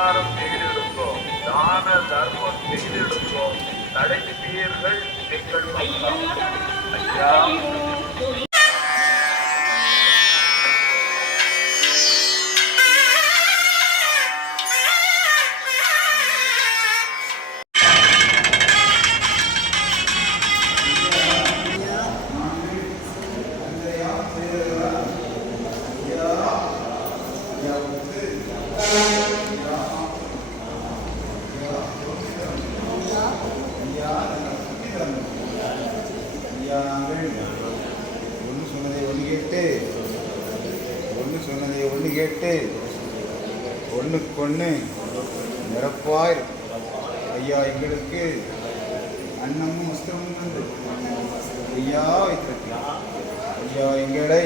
உபகாரம் செய்திருந்தோம் தான தர்மம் செய்திருந்தோம் நடந்தீர்கள் நீங்கள் ಅನ್ನಮು ವಸ್ತ್ರವನ್ನು ನಂದು ஐயா வைத்திருக்கிறார் ஐயா எங்களை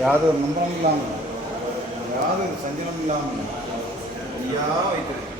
யாதொரு நம்பரம் இல்லாமல். யாதொரு சஞ்சலம் இல்லாமல் ஐயா வைத்திருக்கிறார்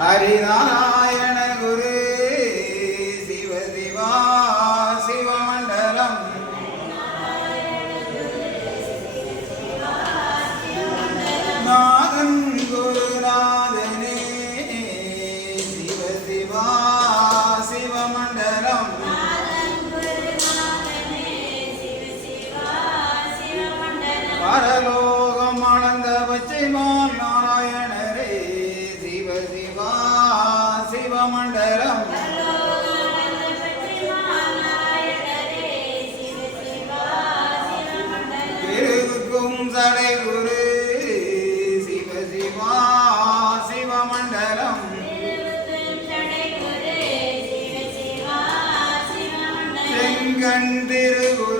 ഹരിനാരായണ கண்திருவு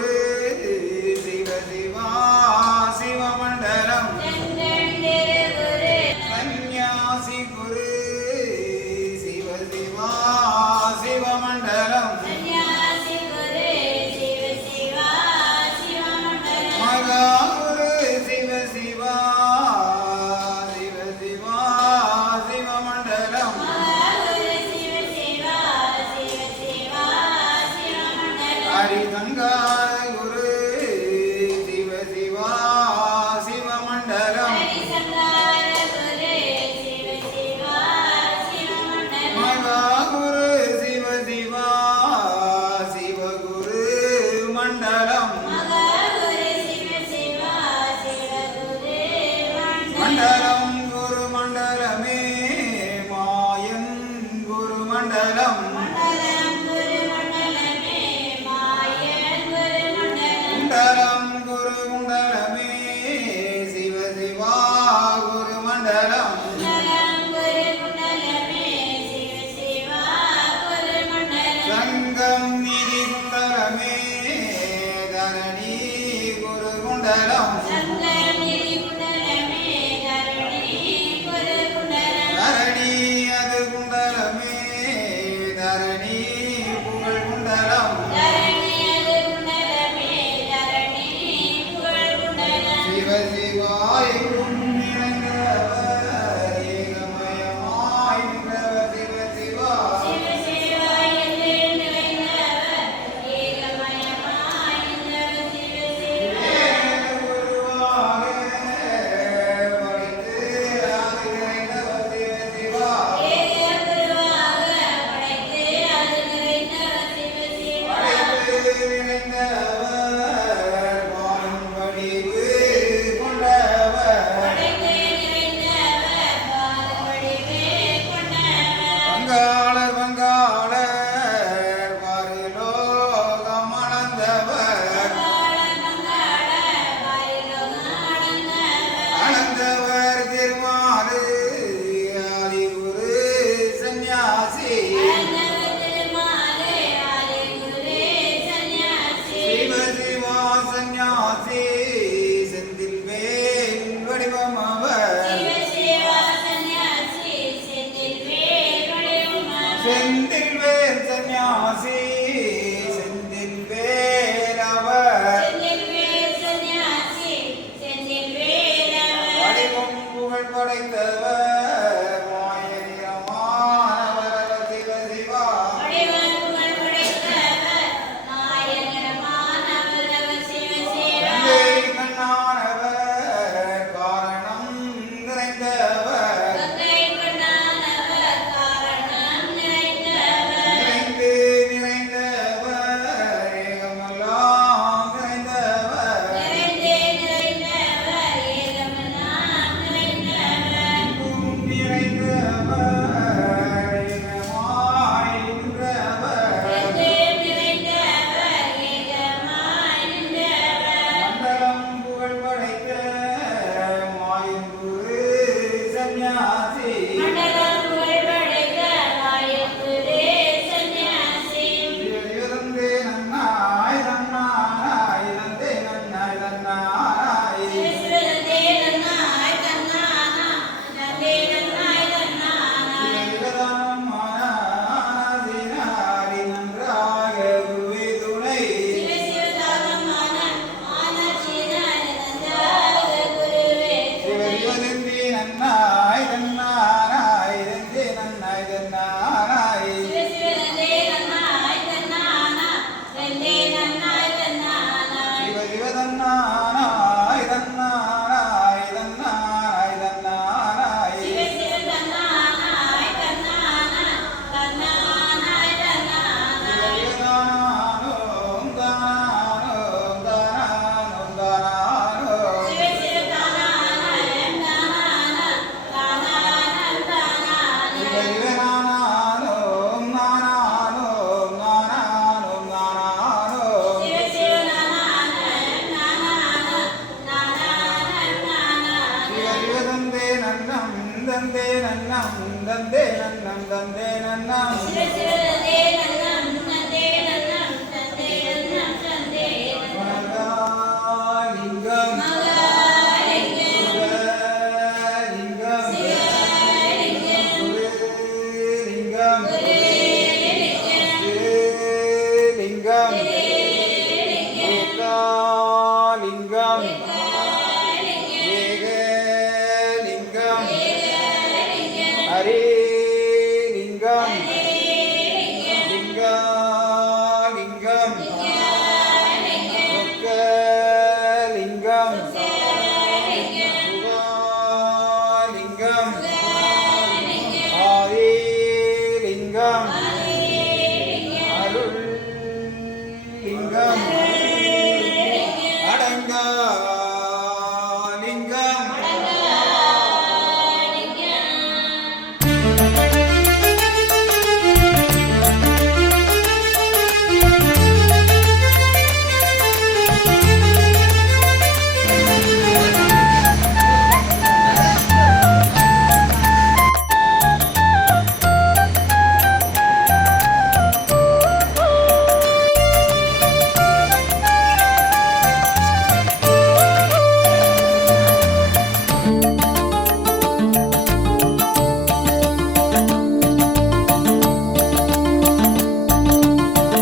na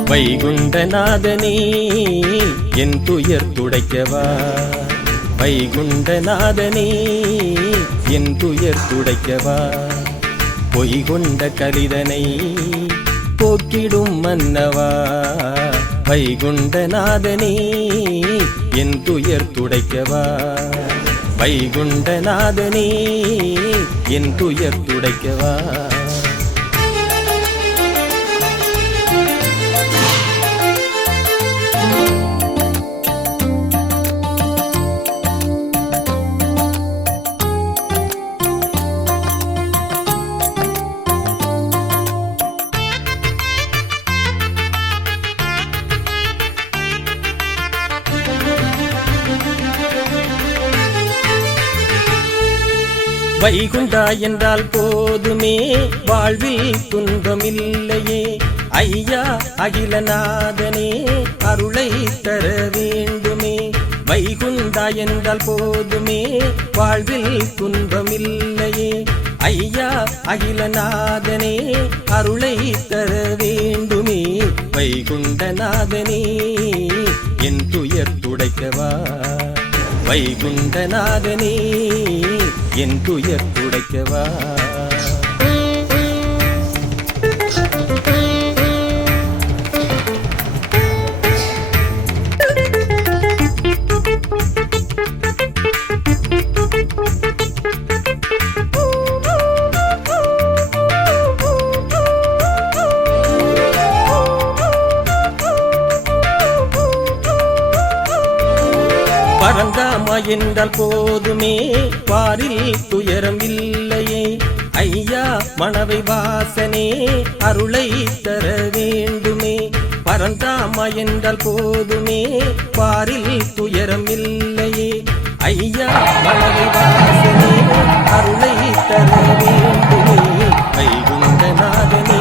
வைகுண்டநாதனே என் துயர் துடைக்கவா? வைகுண்டநாதனே என் துயர் துடைக்கவா? பொய்கொண்ட கலிதனை போக்கிடும் மன்னவா? வைகுண்டநாதனே என் துயர் துடைக்கவா? வைகுண்டநாதனே என் துயர் துடைக்கவா? வைகுண்டா என்றால் போதுமே. வாழ்வில் துன்பமில்லையே. ஐயா அகிலநாதனே அருளை தர வேண்டுமே. வைகுண்டா என்றால் போதுமே. வாழ்வில் துன்பமில்லையே. ஐயா அகிலநாதனே அருளை தர வேண்டுமே. வைகுண்டநாதனே என் துயர் துடைக்கவா. வைகுண்டநாதனே என் துயர் துடைக்கவா? என்றால் போதுமே. வாரில் துயரம் இல்லையே ஐயா மணவை வாசனே அருளை தர வேண்டுமே. பரந்தாமா என்றால் போதுமே. வாரில் துயரம் இல்லையே ஐயா மணவை வாசனே அருளை தர வேண்டுமே. வைகுண்டநாதனே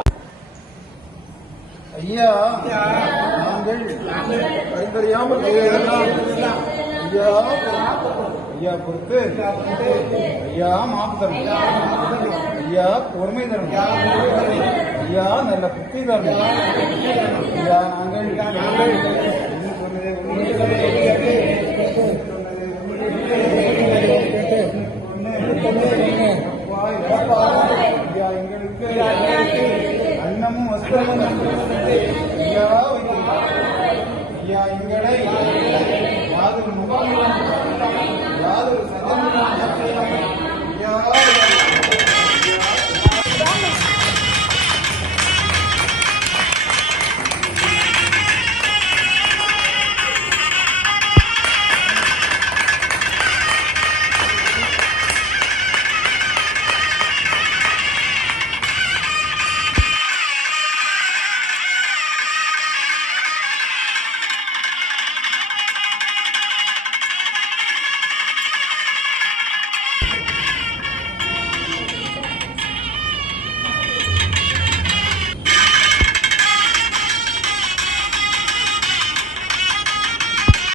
ஐயா நாங்கள் அறிந்தறியாமல் செய்ததெல்லாம் ஐயா ஐயா பொறுத்து ஐயா மாப்பு ஐயா பொறுமை தரும். ஐயா நல்ல புத்தி தரும். ஐயா நாங்கள் நாங்கள் இன்னும் ஐயா எங்களுக்கு அன்னமும் வஸ்திரமும் ஐயா ஐயா எங்களை யாதொரு முகாமிலும் யாதொரு சதமும் ஐயா